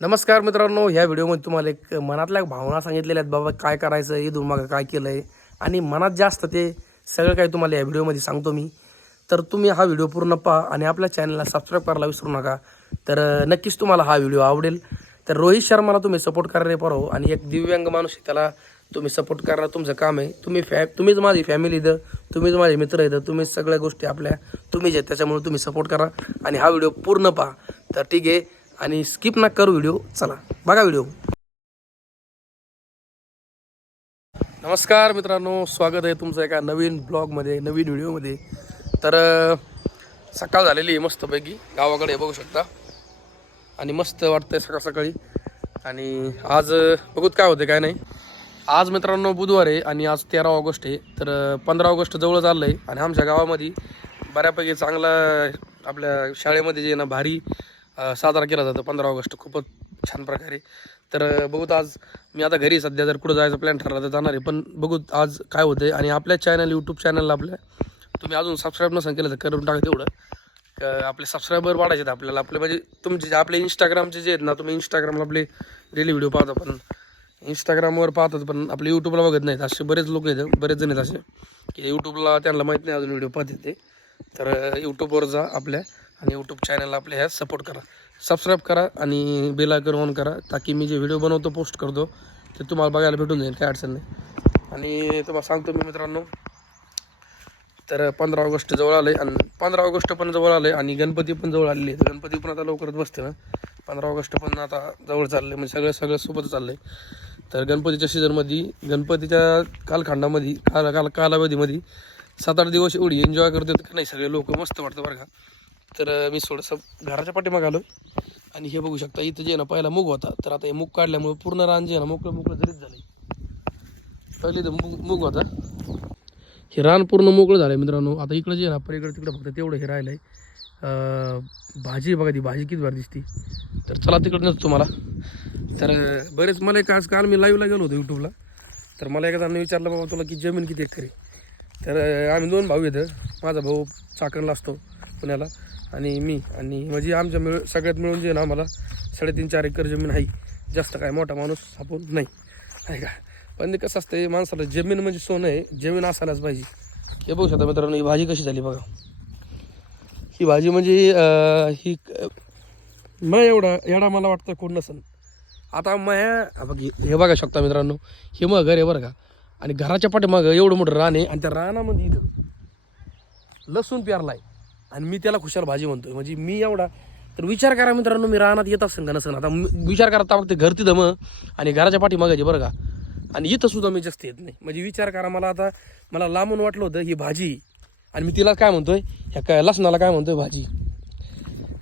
नमस्कार मित्रांनो ह्या व्हिडिओमध्ये तुम्हाला एक मनातल्या भावना सांगितलेल्या आहेत बाबा काय करायचं हे मागं काय केलं आहे आणि मनात जास्त ते सगळं काही तुम्हाला या व्हिडिओमध्ये सांगतो मी. तर तुम्ही हा व्हिडिओ पूर्ण पहा आणि आपल्या चॅनलला सबस्क्राईब करायला विसरू नका. तर नक्कीच तुम्हाला हा व्हिडिओ आवडेल. तर रोहित शर्माला तुम्ही सपोर्ट करायला पारो आणि एक दिव्यांग माणूस आहे त्याला तुम्ही सपोर्ट करणं तुमचं काम आहे. तुम्ही फॅ तुम्हीच माझी फॅमिली इथं तुम्हीच माझे मित्र इथं तुम्हीच सगळ्या गोष्टी आपल्या तुम्हीच आहेत त्याच्यामुळे तुम्ही सपोर्ट करा आणि हा व्हिडिओ पूर्ण पहा. तर ठीक आहे आणि स्किप ना करू व्हिडिओ चला बघा व्हिडिओ नमस्कार मित्रांनो स्वागत आहे तुमचं एका नवीन ब्लॉगमध्ये नवीन व्हिडिओमध्ये तर सकाळ झालेली आहे मस्तपैकी. गावाकडे बघू शकता. आणि मस्त वाटतंय सकाळ सकाळी. आणि आज बघूत काय होते काय नाही. आज मित्रांनो बुधवार आहे आणि आज तेरा ऑगस्ट आहे. तर पंधरा ऑगस्ट जवळ चाललं आहे आणि आमच्या गावामध्ये बऱ्यापैकी चांगला आपल्या शाळेमध्ये जे ना भारी साजरा केला जातो. पंधरा ऑगस्ट खूपच छान प्रकारे. तर बघूत आज मी आता घरी सध्या जर कुठं जायचा प्लॅन ठरला तर जाणार आहे. पण बघूत आज काय होतं आणि आपल्या चॅनल यूट्यूब चॅनलला आपल्या तुम्ही अजून सबस्क्राईब नसेल केलं तर करून टाका तेवढं. आपले सबस्क्रायबर वाढायचे आहेत आपल्याला. आपले म्हणजे तुमचे जे आपले इंस्टाग्रामचे जे आहेत ना तुम्ही इंस्टाग्रामला आपले डेली व्हिडिओ पाहता पण इंस्टाग्रामवर पाहतात पण आपले यूट्यूबला बघत नाहीत. असे बरेच लोक आहेत बरेच जण आहेत असे. की यूट्यूबला त्यांना माहीत नाही अजून व्हिडिओ पाहते ते. तर यूट्यूबवर जा आपल्या आणि यूट्यूब चॅनलला आपल्या ह्या सपोर्ट करा. सबस्क्राईब करा आणि बेल आयकन ऑन करा ताकी मी जे व्हिडिओ बनवतो पोस्ट करतो ते तुम्हाला बघायला भेटून जाईल काय अडचण नाही. आणि तुम्हाला सांगतो मी मित्रांनो तर पंधरा ऑगस्ट जवळ आलं आहे आणि पंधरा ऑगस्ट पण जवळ आलं आहे आणि गणपती पण जवळ आलेली आहे. तर गणपती पण आता लवकरच बसते ना. पंधरा ऑगस्ट पण आता जवळ चाललं आहे म्हणजे सगळं सगळं सोबत चाललं आहे तर गणपतीच्या सीझनमध्ये गणपतीच्या कालखंडामध्ये काल काल कालावधीमध्ये सात आठ दिवस एवढी एन्जॉय करतात की नाही सगळे लोक मस्त वाटतं बरं का. तर मी थोडंसं घराच्या पाठीमाग आलो. आणि हे बघू शकता इथं जे ना पहिला मूग होता. तर आता हे मूग काढल्यामुळे पूर्ण रान जे ना मोकळं मोकळं जरीच झालं पहिले तर मूग मूग होता. हे रान पूर्ण मोकळं झालं आहे मित्रांनो. आता इकडं जे ना पलीकडे तिकडं फक्त तेवढं हे राहिलं आहे भाजी बघा ती भाजी किती भारी दिसती. तर चला तिकडं नसतो तुम्हाला. तर बरेच मला एक आज काल मी लाईव्हला गेलो होतो यूट्यूबला तर मला एका जणांनी विचारलं बाबा तुला की जमीन किती एक करी तर आम्ही दोन भाऊ येतं माझा भाऊ चाकणला असतो पुण्याला. आणि मी आणि म्हणजे आमच्या मिळ सगळ्यात मिळून जे ना आम्हाला साडेतीन चार एकर जमीन आहे. जास्त काय मोठा माणूस आपण नाही. आहे का? पण ते कसं असतं माणसाला जमीन म्हणजे सोनं आहे. जमीन असायलाच पाहिजे. हे बघू शकता मित्रांनो ही भाजी कशी झाली बघा. ही भाजी म्हणजे अं, ही मग एवढा एवढा मला वाटतं कोण नसन. आता मग बघ हे बघा शकता मित्रांनो हे मग घर आहे बरं का. आणि घराच्या पाठीमागं एवढं मोठं रान आहे आणि त्या रानामध्ये इथं लसूण प्यारलाय आणि मी त्याला खुशाल भाजी म्हणतोय. म्हणजे मी एवढा तर विचार करा मित्रांनो मी रानात येत असेल का नसेल? आता विचार करा मग ते घर तिथं मग. आणि घराच्या पाठीमागायचे बरं का. आणि इथं सुद्धा मी जास्त येत नाही. म्हणजे विचार करा मला आता मला लांबून वाटलं होतं ही भाजी. आणि मी तिला काय म्हणतोय ह्या काय लसणाला काय म्हणतोय भाजी?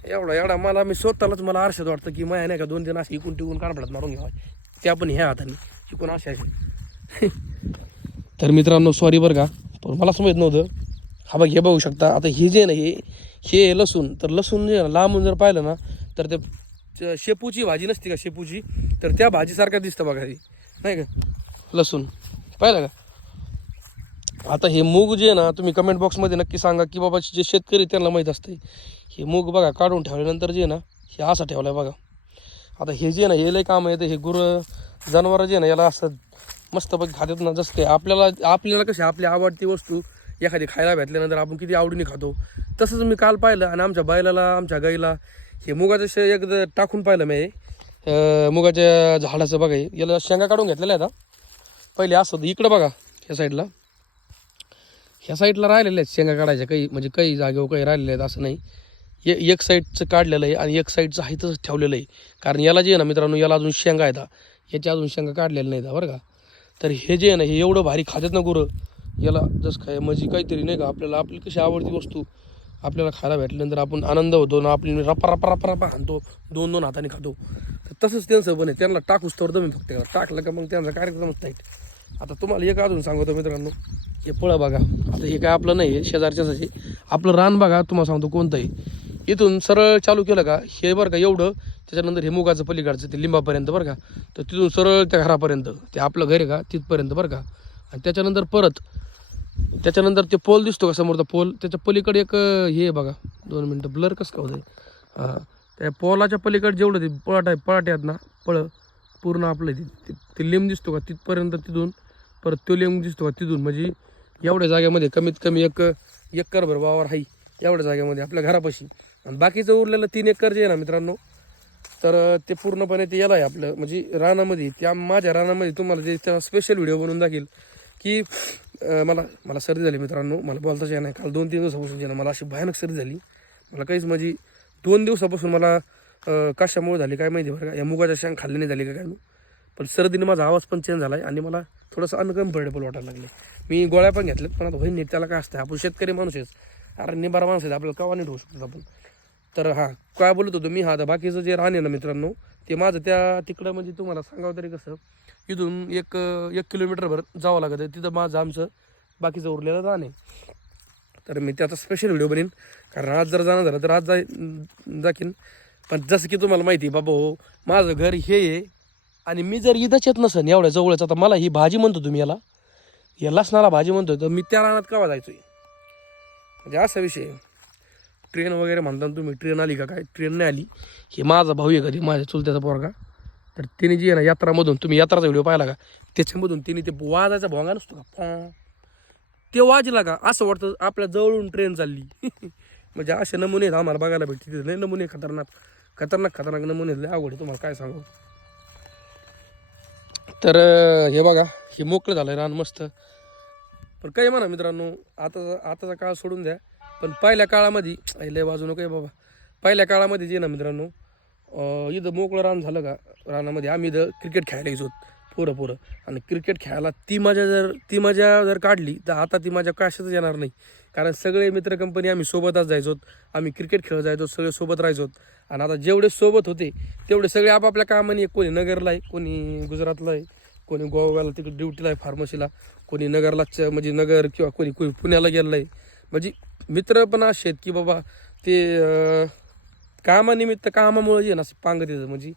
एवढा एवढा मला मी स्वतःलाच मला आरशात वाटतं की माया नाही का दोन तीन असे इकून टिकून कानफडात मारून घ्यावा. त्या पण ह्या हाताने. शिकून असे असे. तर मित्रांनो सॉरी बरं का. पण मला समजत नव्हतं. हा बघ हे बघू शकता. आता हे जे आहे ना हे हे लसूण. तर लसूण जे ना लांबून जर पाहिलं ना तर ते च- शेपूची भाजी नसते का शेपूची? तर त्या भाजीसारखा दिसतं बघा हे. नाही का? लसूण. पाहिलं का? आता हे मूग जे आहे ना तुम्ही कमेंट बॉक्समध्ये नक्की सांगा की बाबा जे शेतकरी त्यांना माहीत असते हे मूग बघा काढून ठेवल्यानंतर जे ना हे असं ठेवलं आहे बघा. आता हे जे ना हे लय काम आहे हे गुरं जनावरं जे ना याला असं मस्तपैकी खातात ना जसं काय आपल्याला आपल्याला कशी आपली आवडती वस्तू एखादी खायला भेटल्यानंतर आपण किती आवडीने खातो. तसंच मी काल पाहिलं आणि आमच्या बैलाला आमच्या गाईला हे मुगाचं शे एकदा टाकून पाहिलं मी. मुगाच्या झाडाचं बघा याला शेंगा काढून घेतलेल्या आहेत पहिले असं होतं. इकडं बघा ह्या साईडला. ह्या साईडला राहिलेल्या आहेत शेंगा काढायच्या. काही म्हणजे काही जागेवर काही राहिलेल्या आहेत असं नाही. ए एक साईडचं काढलेलं आहे आणि एक साईडचं आहे तसंच ठेवलेलं आहे. कारण याला जे आहे ना मित्रांनो याला अजून शेंगा आहेत याच्या अजून शेंगा काढलेल्या नाहीत बरं का. तर हे जे आहे ना हे एवढं भारी खातात ना गुरं. याला जसं काय म्हणजे काहीतरी नाही का आपल्याला आपली कशी आवडती वस्तू आपल्याला खायला भेटल्यानंतर आपण आनंद होतो ना आपली रपा रपा रपा रपा हाणतो दोन दोन हाताने खातो. तर तसंच त्यांचं पण आहे. त्यांना टाकूच तर दमी फक्त टाकलं का मग त्यांचा कार्यक्रमच टाईट आता तुम्हाला एक अजून सांगतो मित्रांनो. हे फळं बघा. आता हे काय आपलं नाही आहे शेजारच्याच हे आपलं रान बघा तुम्हाला सांगतो कोणतं आहे. इथून सरळ चालू केलं का हे बरं का एवढं त्याच्यानंतर हे मुगाचं पलीकडचं ते लिंबापर्यंत बरं का. तर तिथून सरळ त्या घरापर्यंत ते आपलं घर आहे का तिथपर्यंत बरं का. आणि त्याच्यानंतर परत त्याच्यानंतर ते पोल दिसतो का समोरचा पोल? त्याच्या पलीकडे एक हे आहे बघा. दोन मिनटं ब्लर कसं का होतं हां. त्या पोलाच्या पलीकडे जेवढं ते पळाट आहे पळाटे आहेत ना पळ पूर्ण आपलं ते- ते लिंब दिसतो का तिथपर्यंत तिथून? परत तो लिंब दिसतो का तिथून? म्हणजे एवढ्या जागेमध्ये कमीत कमी एक एकर भर वावर आहे एवढ्या जागेमध्ये आपल्या घरापाशी. आणि बाकीचं उरलेलं तीन एकर जे आहे ना मित्रांनो तर ते पूर्णपणे ते याला आहे आपलं. म्हणजे रानामध्ये त्या माझ्या रानामध्ये तुम्हाला जे त्या स्पेशल व्हिडिओ बनवून दाखील. की मला मला सर्दी झाली मित्रांनो. मला बोलताच येणार नाही. काल दोन तीन दिवसापासून येणं मला अशी भयानक सर्दी झाली. मला काहीच माझी दोन दिवसापासून मला कशामुळे झाली काय माहिती बरं का? या मुगाच्या शेंग खाल्ली नाही झाली का काय? मी पण सर्दीने माझा आवाज पण चेंज झाला आहे आणि मला थोडंसं अनकम्फर्टेबल वाटायला लागले मी गोळ्या पण घेतल्यात पण आता होईल नीट. त्याला काय असतं आपण शेतकरी माणूस आहेच अरे निबारा माणूस आहेत. आपल्याला कवा नीट होऊ शकतो आपण? तर हां काय बोलत होतो मी? हा तर बाकीचं जे राहणे ना मित्रांनो ते माझं त्या तिकडं म्हणजे तुम्हाला सांगावं तरी कसं इथून एक एक किलोमीटरभर जावं लागत आहे. तिथं माझं आमचं बाकीचं उरलेलं राहणे आहे. तर मी त्याचा स्पेशल व्हिडिओ बनेन. कारण आज जर जाणं झालं तर आज जा जाकीन. पण जसं की तुम्हाला माहिती आहे बाबा हो माझं घर हे आहे. आणि मी जर इथंच येत नसेन एवढ्या जवळच आता मला ही भाजी म्हणतो तुम्ही याला. या लसणाला भाजी म्हणतो तर मी त्या रानात केव्हा जायचो म्हणजे असा विषय आहे. ट्रेन वगैरे म्हणता तुम्ही ट्रेन आली का काय? ट्रेन नाही आली. हे माझा भाऊ आहे कधी माझ्या चुलत्याचा पोरगा. तर तिने जी आहे ना यात्रामधून तुम्ही यात्राचा व्हिडिओ पाहिला का? त्याच्यामधून तिने ते वाजायचा भोंगा नसतो का? ते वाजला का? असं वाटतं आपल्या जवळून ट्रेन चालली. म्हणजे असे नमुने आहेत आम्हाला बघायला भेटते तिथे. नाही नमुने खतरनाक. खतरनाक खतरनाक नमुने आवड लय आहे, तुम्हाला काय सांगू. तर हे बघा हे मोकळं झालं रान मस्त. पण काही म्हणा मित्रांनो आता आताचा काळ सोडून द्या. पण पहिल्या काळामध्ये आई, लय वाजू नको बाबा. पहिल्या काळामध्ये जे ना मित्रांनो इथं मोकळं रान झालं का रानामध्ये आम्ही इथं क्रिकेट खेळायला यायचो पोरं पोरं आणि क्रिकेट खेळायला ती मजा जर ती मजा जर काढली तर आता ती मजा कशाच येणार नाही. कारण सगळे मित्र कंपनी आम्ही सोबतच जायचो आम्ही क्रिकेट खेळत जायचो सगळे सोबत राहायचो. आणि आता जेवढे सोबत होते तेवढे सगळे आपापल्या कामाने कोणी नगरला आहे कोणी गुजरातला आहे कोणी गोव्याला तिकडे ड्युटीला आहे फार्मसीला कोणी नगरला म्हणजे नगर किंवा कोणी कोणी पुण्याला गेलेलं आहे. म्हणजे मित्र पण असे आहेत की बाबा ते कामानिमित्त कामामुळे जे ना असं पांगत म्हणजे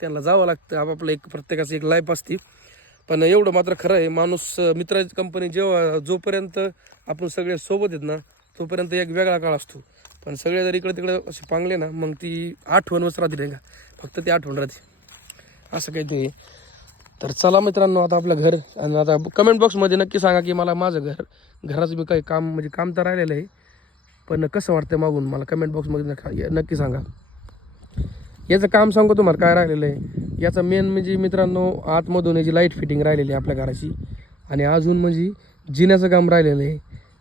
त्यांना जावं लागतं. आपापलं एक प्रत्येकाची एक लाईफ असते. पण एवढं मात्र खरं आहे. माणूस मित्राची कंपनी जेव्हा जोपर्यंत आपण सगळे सोबत आहेत ना तोपर्यंत एक वेगळा काळ असतो. पण सगळे जर इकडे तिकडे असे पांगले ना मग ती आठवणच राहते नाही का? फक्त ती आठवण राहते. असं काही ते तर चला मित्रांनो आता आपलं घर आणि आता कमेंट बॉक्समध्ये नक्की सांगा की मला माझं घर घराचं मी काही काम म्हणजे काम तर राहिलेलं आहे. पण कसं वाटतं मागून? मला कमेंट बॉक्समध्ये नका नक्की सांगा. याचं काम सांगू तुम्हाला काय राहिलेलं आहे. याचं मेन म्हणजे मित्रांनो आतमधून याची लाइट फिटिंग राहिलेली आहे आपल्या घराची आणि अजून म्हणजे जिन्याचं काम राहिलेलं आहे.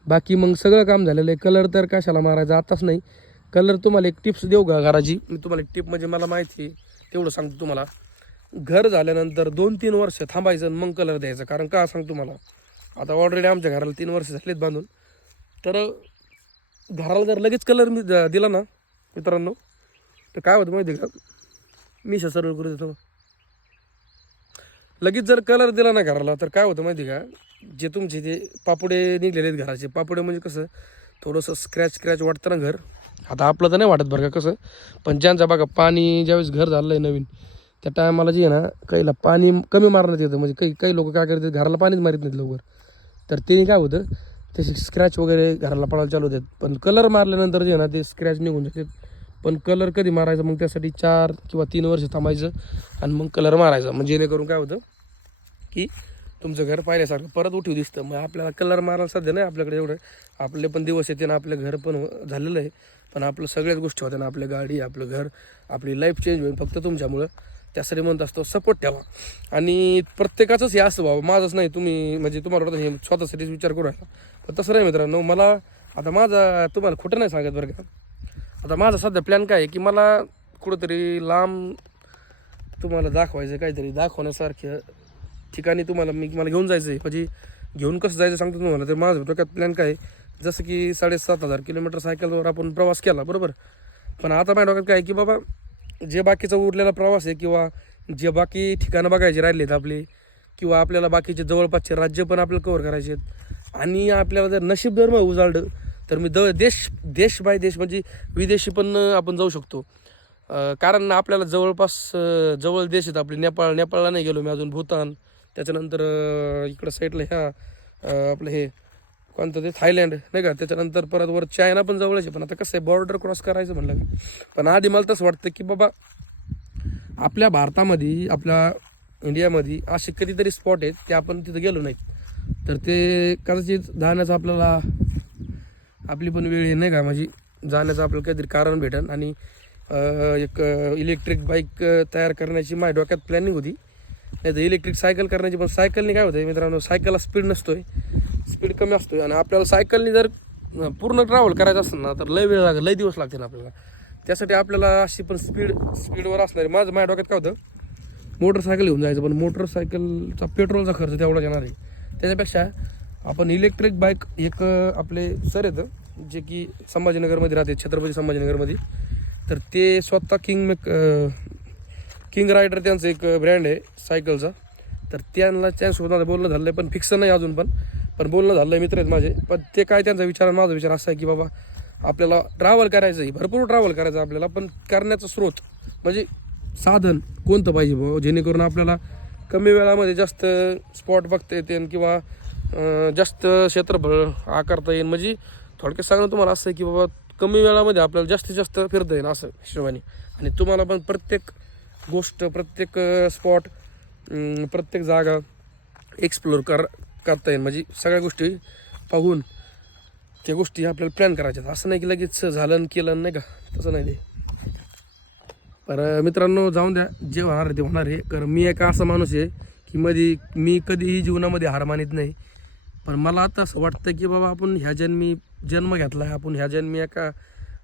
बाकी मग सगळं काम झालेलं आहे. कलर तर कशाला मारायचा? आताच नाही. कलर तुम्हाला एक टिप्स देऊ का घराची? मी तुम्हाला एक टिप म्हणजे मला माहिती आहे. तेवढं सांगतो तुम्हाला. घर झाल्यानंतर दोन तीन वर्ष थांबायचं आणि मग कलर द्यायचं. कारण का सांगतो तुम्हाला? आता ऑलरेडी आमच्या घराला तीन वर्ष झालेत बांधून. तर घराला जर लगेच कलर मी दिला ना मित्रांनो तर काय होतं माहिती आहे का? मी सर्व करू देतो. लगेच जर कलर दिला ना घराला तर काय होतं माहिती आहे का? जे तुमचे ते पापुडे निघलेले आहेत घराचे पापुडे म्हणजे कसं थोडंसं स्क्रॅच स्क्रॅच वाटतं ना घर. आता आपलं तर नाही वाटत बरं का कसं पण ज्यांचा बघा पाणी ज्यावेळेस घर झालं आहे नवीन त्या टायमाला जे आहे ना काहीला पाणी कमी मारण्यात येतं. म्हणजे काही काही लोक काय करतात घराला पाणीच मारित नाहीत लवकर. तर त्याने काय होतं तसे स्क्रॅच वगैरे घराला पडायला चालू होतात पण कलर मारल्यानंतर जे ना ते स्क्रॅच निघून जातात पण कलर कधी मारायचा? मग त्यासाठी चार किंवा तीन वर्ष थांबायचं आणि मग कलर मारायचा. म्हणजे जेणेकरून काय होतं की तुमचं घर पाहिल्यासारखं परत उठीव दिसतं. मग आपल्याला कलर मारायला सध्या नाही आपल्याकडे एवढं. आपले पण दिवस येते ना आपलं घर पण झालेलं आहे. पण आपलं सगळ्याच गोष्टी होत्या ना. आपल्या गाडी आपलं घर आपली लाईफ चेंज होईल फक्त तुमच्यामुळं. त्यासाठी म्हणत असतो सपोर्ट ठेवा. आणि प्रत्येकाचंच हे असं बाबा. माझंच नाही. तुम्ही म्हणजे तुम्हाला वाटतं हे स्वतःसाठीच विचार करू राहिला पण तसं नाही मित्रांनो मला आता माझा तुम्हाला खोटं नाही सांगत बरं का. आता माझा सध्या प्लॅन काय आहे की मला कुठंतरी लांब तुम्हाला दाखवायचं काहीतरी दाखवण्यासारखं ठिकाणी तुम्हाला मी मला घेऊन जायचं आहे म्हणजे घेऊन कसं जायचं सांगतो तुम्हाला तर माझं डोक्यात प्लॅन काय आहे? जसं की साडेसात हजार किलोमीटर सायकलवर आपण प्रवास केला बरोबर? पण आता माझ्या डोक्यात काय की बाबा जे बाकीचा उरलेला प्रवास आहे किंवा जे बाकी ठिकाणं बघायचे आहेत आपले किंवा आपल्याला बाकीचे जवळपासचे राज्य पण आपल्याला कव्हर करायचे आहेत आणि आपल्याला जर नशीब धर्म उजाळलं तर मी द देश देश बाय देश म्हणजे विदेशी पण आपण जाऊ शकतो. कारण आपल्याला जवळपास जवळ देश आहेत आपले. नेपाळ नेपाळला नाही गेलो मी अजून भूतान. त्याच्यानंतर इकडं साईडला ह्या आपलं हे कोणतं ते थायलंड नाही का? त्याच्यानंतर परत वर चायना पण जवळच आहे. पण आता कसं आहे बॉर्डर क्रॉस करायचं म्हणलं का? पण आधी मला तसं वाटतं की बाबा आपल्या भारतामध्ये आपल्या इंडियामध्ये असे कधीतरी स्पॉट आहेत ते आपण तिथं गेलो नाहीत. तर ते कदाचित जाण्याचं आपल्याला आपली पण वेळ आहे नाही का? माझी जाण्याचं आपल्याला काहीतरी कारण भेटेल आणि एक इलेक्ट्रिक बाईक तयार करण्याची माझ्या डोक्यात प्लॅनिंग होती. नाही तर इलेक्ट्रिक सायकल करण्याची पण सायकलने काय होतं मित्रांनो? सायकलला स्पीड नसतो आहे स्पीड कमी असतो आहे आणि आपल्याला सायकलने जर पूर्ण ट्रॅव्हल करायचं असेल ना तर लय वेळ लागेल लय दिवस लागतील आपल्याला. त्यासाठी आपल्याला अशी पण स्पीड स्पीडवर असणारी माझं माझ्या डोक्यात काय होतं? मोटरसायकल घेऊन जायचं पण मोटरसायकलचा पेट्रोलचा खर्च तेवढा येणार आहे. त्याच्यापेक्षा आपण इलेक्ट्रिक बाईक एक आपले सर येतं जे की संभाजीनगरमध्ये राहते छत्रपती संभाजीनगरमध्ये. तर ते स्वतः किंग मेक किंग रायडर त्यांचं एक ब्रँड आहे सायकलचा तर त्यांना त्यांच्यासोबत माझं बोलणं झालं आहे पण फिक्स नाही अजून पण. पण बोलणं झालं आहे मित्र आहेत माझे. पण ते काय त्यांचा विचार माझा विचार असा आहे की बाबा आपल्याला ट्रॅव्हल करायचं आहे भरपूर ट्रॅव्हल करायचं आहे आपल्याला पण करण्याचा स्रोत म्हणजे साधन कोणतं पाहिजे भाऊ जेणेकरून आपल्याला कमी वेळामध्ये जास्त स्पॉट बघता येते किंवा जास्त क्षेत्रफळ आकारता येईल म्हणजे थोडक्यात सांगणं तुम्हाला असं आहे की बाबा कमी वेळामध्ये आपल्याला जास्तीत जास्त फिरता येईल असं हिशोबाने. आणि तुम्हाला पण प्रत्येक गोष्ट प्रत्येक स्पॉट प्रत्येक जागा एक्सप्लोर कर करता येईल. म्हणजे सगळ्या गोष्टी पाहून त्या गोष्टी आपल्याला प्लॅन करायच्यात. असं नाही की लगेच झालं आणि केलं नाही का? तसं नाही ते. तर मित्रांनो जाऊन द्या. जे होणार ते होणार आहे. कारण मी एका असा माणूस आहे की मध्ये मी कधीही जीवनामध्ये हार मानित नाही. पण मला आता असं वाटतं की बाबा आपण ह्या जन्मी जन्म घेतला आहे. आपण ह्या जन्मी एका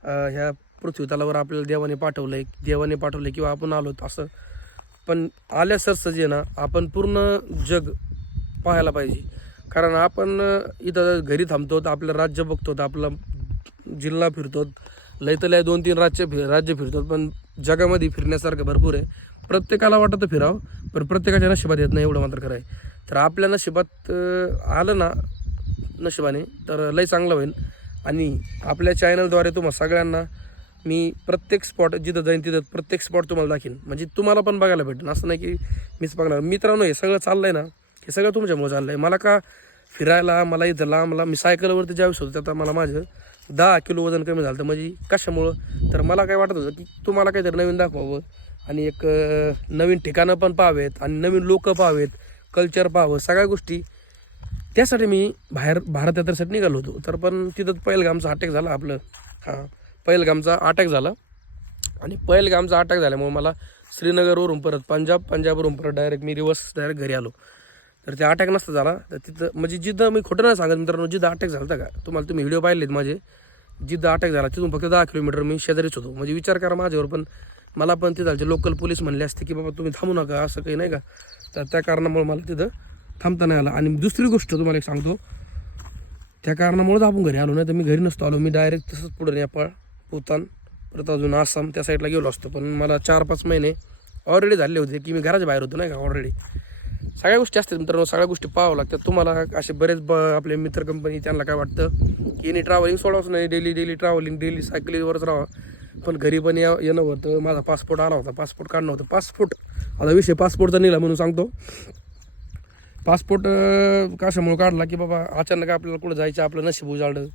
ह्या पृथ्वी तलावर आपल्याला देवाने पाठवलं आहे देवाने पाठवलं किंवा आपण आलो असं. पण आल्यासच जे ना आपण पूर्ण जग पाहायला पाहिजे. कारण आपण इथं घरी थांबतो तर आपलं राज्य बघतो तर आपलं जिल्हा फिरतो. लय तर लय दोन तीन राज्य फिर राज्य फिरतो. पण जगामध्ये फिरण्यासारखं भरपूर आहे. प्रत्येकाला वाटतं फिरावं पण प्रत्येकाच्या नशिबात येत नाही एवढं मात्र खरं आहे. तर आपल्या नशिबात आलं ना नशिबाने तर लय चांगलं होईल. आणि आपल्या चॅनलद्वारे तुम्हाला सगळ्यांना मी प्रत्येक स्पॉट जिथं जाईन तिथं प्रत्येक स्पॉट तुम्हाला दाखीन. म्हणजे तुम्हाला पण बघायला भेटेल असं नाही की मीच बघणार. मित्रांनो हे सगळं चाललं आहे ना हे सगळं तुमच्यामुळे चाललं आहे मला का फिरायला मला इथं लांब मला मी सायकलवरती ज्यावेळेस होतं. आता मला माझं दहा किलो वजन कमी झालं होतं म्हणजे कशामुळं? तर मला काय वाटत होतं की तुम्हाला काहीतरी नवीन दाखवावं आणि एक नवीन ठिकाणं पण पाहावेत आणि नवीन लोकं पाहावेत कल्चर पाहावं सगळ्या गोष्टी. त्यासाठी मी बाहेर भारत यात्रेसाठी निघालो होतो. तर पण तिथं पहिलगामचा अटॅक झाला आपलं. हां पहिलगामचा अटॅक झाला. आणि पहिलगामचा अटॅक झाल्यामुळे मला श्रीनगरवरून परत पंजाब पंजाबवरून परत डायरेक्ट मी रिवर्स डायरेक्ट घरी आलो. तर ते अटॅक नसता झाला. तर तिथं म्हणजे जिथं मी खोटं नाही सांगत मित्रांनो जिथं अटॅक झाला होता का तुम्हाला तुम्ही व्हिडिओ पाहिलेत माझे. जिथं अटॅक झाला तिथून फक्त दहा किलोमीटर मी शेजारीच होतो. म्हणजे विचार करा माझ्यावर पण मला पण तिथालचे लोकल पोलीस म्हणले असते की बाबा तुम्ही थांबू नका असं काही नाही का? तर त्या कारणामुळे मला तिथं थांबता नाही आला. आणि दुसरी गोष्ट तुम्हाला एक सांगतो. त्या कारणामुळेच आपण घरी आलो नाही तर मी घरी नसतो आलो. मी डायरेक्ट तसंच पुढे नेपाळ भूतान परत अजून आसाम त्या साईडला गेलो असतो. पण मला चार पाच महिने ऑलरेडी झाले होते की मी घराच्या बाहेर होतो नाही का ऑलरेडी सगळ्या गोष्टी असतात मित्रांनो सगळ्या गोष्टी पाहावं लागतात. तुम्हाला असे बरेच ब आपले मित्र कंपनी त्यांना काय वाटतं? की यांनी ट्रॅव्हलिंग सोडावंच नाही. डेली डेली ट्रॅव्हलिंग डेली सायकलीवरच राहावं. पण घरी पण या येणं होतं. माझा पासपोर्ट आला होता. पासपोर्ट काढणं होतं. पासपोर्ट आता विषय पासपोर्टचा निघाला म्हणून सांगतो. पासपोर्ट कशामुळे काढला की बाबा अचानक आपल्याला कुठं जायचं? आपलं नशीब उजाडलं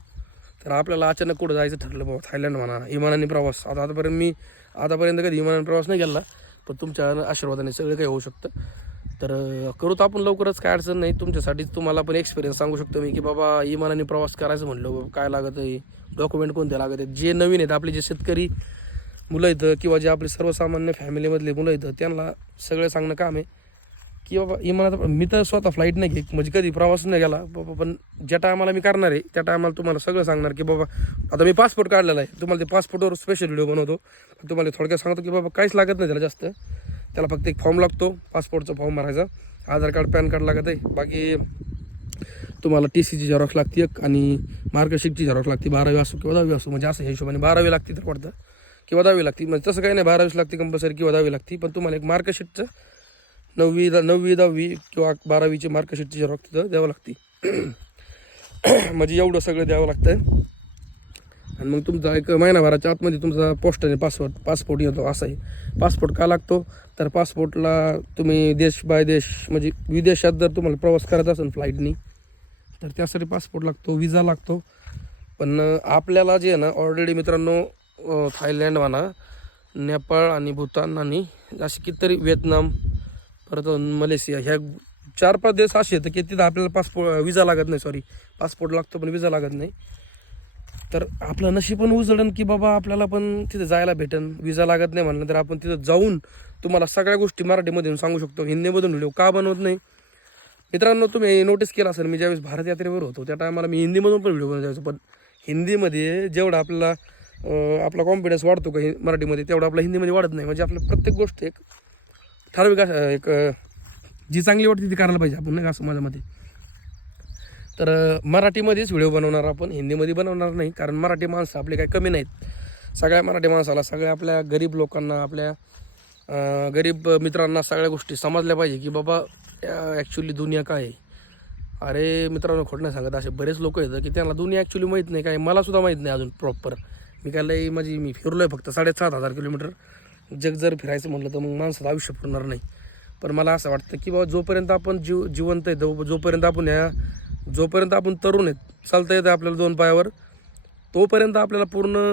तर आपल्याला अचानक कुठं जायचं ठरलं बाबा? थायलंड म्हणा विमानाने प्रवास. आता आतापर्यंत मी आतापर्यंत कधी विमानाने प्रवास नाही केला. पण तुमच्या आशीर्वादाने सगळं काही होऊ शकतं. तर करूत करू तर आपण लवकरच. काय अडचण नाही. तुमच्यासाठीच तुम्हाला पण एक्सपिरियन्स सांगू शकतो मी की बाबा इमानाने प्रवास करायचं म्हणलो. बाबा काय लागत आहे? डॉक्युमेंट कोणते लागत आहेत? जे नवीन आहेत आपले जे शेतकरी मुलं येतं किंवा जे आपले सर्वसामान्य फॅमिलीमधले मुलं येतं त्यांना सगळं सांगणं काम आहे की बाबा इमानात मी तर स्वतः फ्लाईट नाही घेत. म्हणजे कधी प्रवास नाही गेला. बाबा पण ज्या टायमाला मी करणार आहे त्या टायमाला तुम्हाला सगळं सांगणार की बाबा आता मी पासपोर्ट काढलेला आहे. तुम्हाला ते पासपोर्टवर स्पेशल व्हिडिओ बनवतो. तुम्हाला थोडक्यात सांगतो की बाबा काहीच लागत नाही त्याला जास्त. त्याला फक्त एक फॉर्म लागतो पासपोर्टचा फॉर्म भरायचा. आधार कार्ड पॅन कार्ड लागत आहे बाकी तुम्हाला टी सीची झेरॉक्स लागते एक आणि मार्कशीटची झेरॉक्स लागते बारावी असो किंवा दहावी असो म्हणजे असं ह्या हिशोबाने बारावी लागते तर पडतं. किंवा दहावी लागते म्हणजे तसं काही नाही बारावीच लागते कंपल्सरी किंवा दहावी लागते पण तुम्हाला एक मार्कशीटचं नववी दा नववी दहावी किंवा बारावीची मार्कशीटची झेरॉक्स तिथं द्यावं लागते. म्हणजे एवढं सगळं द्यावं लागतं आणि मग तुमचा एक महिनाभराच्या आतमध्ये तुमचा पोस्टाने पासपोर्ट पासपोर्ट येतो असा आहे पासपोर्ट का लागतो? तर पासपोर्टला तुम्ही देश बाय देश म्हणजे विदेशात जर तुम्हाला प्रवास करायचा असेल फ्लाईटनी तर त्यासाठी पासपोर्ट लागतो विजा लागतो. पण आपल्याला जे आहे ना ऑलरेडी मित्रांनो अं, म्हणा नेपाळ आणि भूतान आणि असे कितीतरी व्हिएतनाम परत मलेशिया ह्या चार पाच देश असे आहेत की तिथं आपल्याला पासपोर्ट विजा लागत नाही सॉरी पासपोर्ट लागतो पण विजा लागत नाही. तर आपलं नशीब पण उजळण की बाबा आपल्याला पण तिथं जायला भेटन. विजा लागत नाही म्हणलं तर आपण तिथं जाऊन तुम्हाला सगळ्या गोष्टी मराठीमधून सांगू शकतो हिंदीमधून व्हिडिओ का बनवत नाही? मित्रांनो तुम्ही नोटीस केला असेल मी ज्यावेळेस भारत यात्रेवर होतो त्या टायमाला मी हिंदीमधून पण व्हिडिओ बनवायचो जायचो. पण हिंदीमध्ये जेवढा आपला आपला कॉन्फिडन्स वाढतो का मराठीमध्ये तेवढा आपला हिंदीमध्ये वाढत नाही. म्हणजे आपलं प्रत्येक गोष्ट एक ठराविक असं, एक जी चांगली वाटते ती करायला पाहिजे आपण नाही का असं माझ्या मते तर मराठीमध्येच व्हिडिओ बनवणार आपण. हिंदीमध्ये बनवणार नाही कारण मराठी माणसं आपले काही कमी नाहीत. सगळ्या मराठी माणसाला सगळ्या आपल्या गरीब लोकांना आपल्या गरीब मित्रांना सगळ्या गोष्टी समजल्या पाहिजे की बाबा ॲक्च्युली दुनिया काय आहे. अरे मित्रांनो खोट नाही सांगत. असे बरेच लोक आहेत की त्यांना दुनिया ॲक्च्युली माहीत नाही काय मलासुद्धा माहीत नाही अजून प्रॉपर मी काय लई माझी मी फिरलो आहे फक्त साडेसात हजार किलोमीटर. जग जर फिरायचं म्हटलं तर मग माणसाचं आयुष्य पुरणार नाही. पण मला असं वाटतं की बाबा जोपर्यंत आपण जीव जिवंत आहे जोपर्यंत आपण ह्या जोपर्यंत आपण तरुण आहेत चालता येतं आपल्याला दोन पायावर तोपर्यंत आपल्याला पूर्ण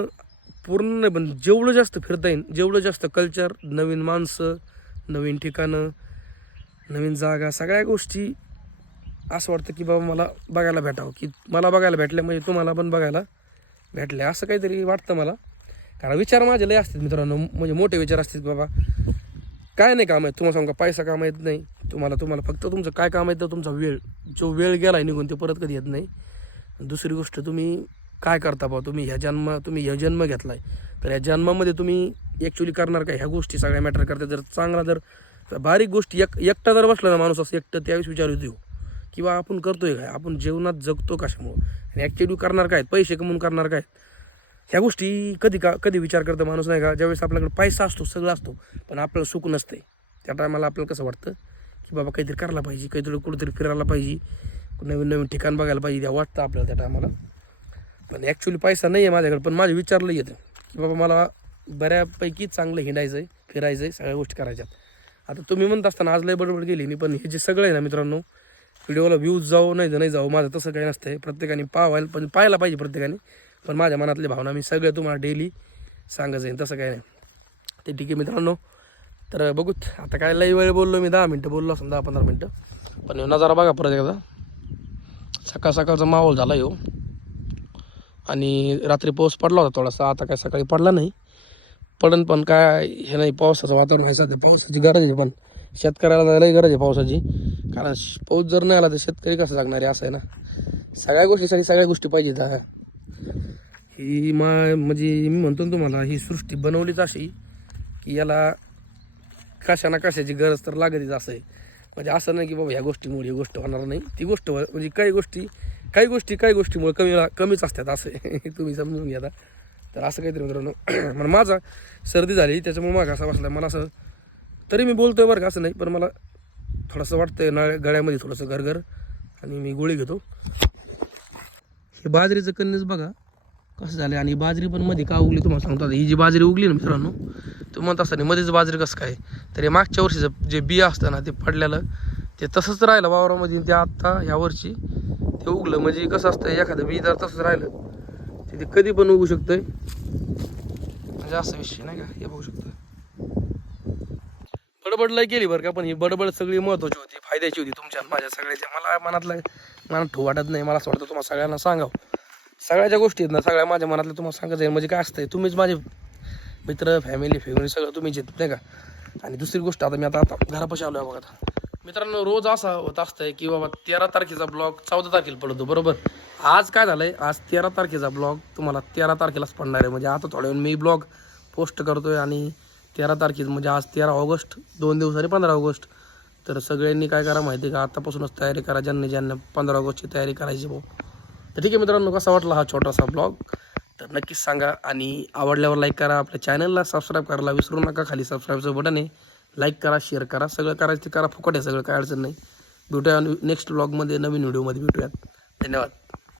पूर्ण नाही पण जेवढं जास्त फिरता येईल जेवढं जास्त कल्चर नवीन माणसं नवीन ठिकाणं नवीन जागा सगळ्या गोष्टी असं वाटतं की बाबा मला बघायला भेटावं की मला बघायला भेटल्या म्हणजे तुम्हाला पण बघायला भेटल्या असं काहीतरी वाटतं मला. कारण विचार माझे लय असतात मित्रांनो म्हणजे मोठे विचार असतात बाबा काय नाही काम आहे? तुम्हाला सांगा पैसा काम येत नाही. तुम्हाला तुम्हाला फक्त तुमचं काय काम येतं तुमचा वेळ जो वेळ गेला आहे निघून ते परत कधी येत नाही. दुसरी गोष्ट तुम्ही काय करता बा तुम्ही ह्या जन्म तुम्ही ह्या जन्म घेतला आहे तर ह्या जन्मामध्ये तुम्ही ॲक्च्युली करणार काय? ह्या गोष्टी सगळ्या मॅटर करतात जर चांगला जर बारीक गोष्टी एक एकटा जर बसला ना माणूस असं एकटं त्यावेळेस विचारू देऊ. किंवा आपण करतोय काय? आपण जीवनात जगतो कशामुळं? आणि ॲक्च्युली करणार काय? पैसे कमवून करणार काय? ह्या गोष्टी कधी का कधी विचार करतं माणूस नाही का? ज्यावेळेस आपल्याकडे पैसा असतो सगळं असतो पण आपल्याला सुख नसते त्या टायमाला आपल्याला कसं वाटतं? की बाबा काहीतरी करायला पाहिजे काहीतरी कुठेतरी फिरायला पाहिजे नवीन नवीन ठिकाण बघायला पाहिजे त्या वाटतं आपल्याला त्या टायमाला पण ॲक्च्युली पैसा नाही आहे माझ्याकडे पण माझं विचारलं येतं. की बाबा मला बऱ्यापैकी चांगलं हिंडायचं आहे फिरायचं आहे सगळ्या गोष्टी करायच्यात. आता तुम्ही म्हणत असताना आज लय बडबड गेली मी पण हे जे सगळं आहे ना मित्रांनो व्हिडिओला व्ह्यूज जाऊ नाही तर नाही जाऊ माझं तसं काही नसतं प्रत्येकाने पाहायला पण पाहायला पाहिजे प्रत्येकाने. पण माझ्या मनातली भावना मी सगळं तुम्हाला डेली सांगत जाईन. तसं काही नाही. ते ठीक आहे मित्रांनो. तर बघूत आता काय लई वेळ बोललो मी दहा मिनटं बोललो असं दहा पंधरा मिनटं. पण नजारा बघा परत एकदा. सकाळ सकाळचा माहोल झाला येऊ आणि रात्री पाऊस पडला होता थोडासा आता काय सकाळी पडला नाही. पडन पण काय हे नाही पावसाचं वातावरण आहे सध्या पावसाची गरज आहे पण शेतकऱ्याला लई गरज आहे पावसाची. कारण पाऊस जर नाही आला तर शेतकरी कसं जगणार आहे असं आहे ना. सगळ्या गोष्टीसाठी सगळ्या गोष्टी पाहिजेत. ही मा म्हणजे मी म्हणतो ना तुम्हाला ही सृष्टी बनवलीच अशी की याला कशा ना कशाची गरज तर लागतच असं आहे. म्हणजे असं नाही की बाबा ह्या गोष्टीमुळे ही गोष्ट होणार नाही. ती गोष्ट म्हणजे काही गोष्टी काही गोष्टी काही गोष्टीमुळे कमी कमीच असतात असं आहे. तुम्ही समजून घ्या तर असं काहीतरी मित्रांनो. म्हणून माझा सर्दी झाली त्याच्यामुळे माग असा बसला मला असं तरी मी बोलतोय बरं का असं नाही. पण मला थोडंसं वाटतंय ना गळ्यामध्ये थोडंसं घरघर आणि मी गोळी घेतो. हे बाजरीचं कणीस बघा. कसं झालं आणि बाजरी पण मध्ये का उगली तुम्हाला सांगतो आता. ही जी बाजरी उगली ना मित्रांनो तुम्ही म्हणत असताना मध्येच बाजरी कसं काय? तर हे मागच्या वर्षीचं जे बिया असतं ना ते पडलेलं ते तसंच राहिलं वावरामध्ये ते आत्ता ह्या वर्षी ते उगलं. म्हणजे कसं असतं एखादं बी जर तसंच राहिलं तर ते कधी पण उगू शकतं म्हणजे असा विषय नाही का? हे बघू शकतं बडबड केली बरं का पण ही बडबड सगळी महत्वाची होती फायद्याची होती तुमच्या माझ्या सगळ्याच्या. मला मनातलं मनात ठू वाटत नाही. मला असं वाटतं तुम्हाला सगळ्यांना सांगावं. सगळ्या गोष्टी आहेत ना सगळ्या माझ्या मनातल्या तुम्हाला सांगत जाईल म्हणजे काय असतंय तुम्हीच माझे मित्र फॅमिली फेमिली सगळं तुम्हीच येत नाही का? आणि दुसरी गोष्ट आता मी आता आता घरापाशी आलो आहे बघा आता. मित्रांनो रोज असा होत असतंय की बाबा तेरा तारखेचा ब्लॉग चौदा तारखेला पडतो बरोबर? आज काय झालंय? आज तेरा तारखेचा ब्लॉग तुम्हाला तेरा तारखेलाच पडणार आहे. म्हणजे आता थोड्या वेळ मी ब्लॉग पोस्ट करतोय आणि तेरा तारखेचं म्हणजे आज तेरा ऑगस्ट दोन दिवसांनी पंधरा ऑगस्ट. तर सगळ्यांनी काय करा माहिती आहे का? आतापासूनच तयारी करा ज्यांनी ज्यांना पंधरा ऑगस्टची तयारी करायची भाऊ. तर ठीक आहे मित्रांनो कसा वाटला हा छोटासा ब्लॉग तर नक्कीच सांगा आणि आवडल्यावर लाईक करा. आपल्या चॅनलला सबस्क्राईब करायला विसरू नका. खाली सबस्क्राईबचं बटन आहे. लाईक करा शेअर करा. सगळं करायचं ते करा. फुकट आहे सगळं काय अडचण नाही. भेटूया नेक्स्ट ब्लॉगमध्ये नवीन व्हिडिओमध्ये भेटूयात. धन्यवाद.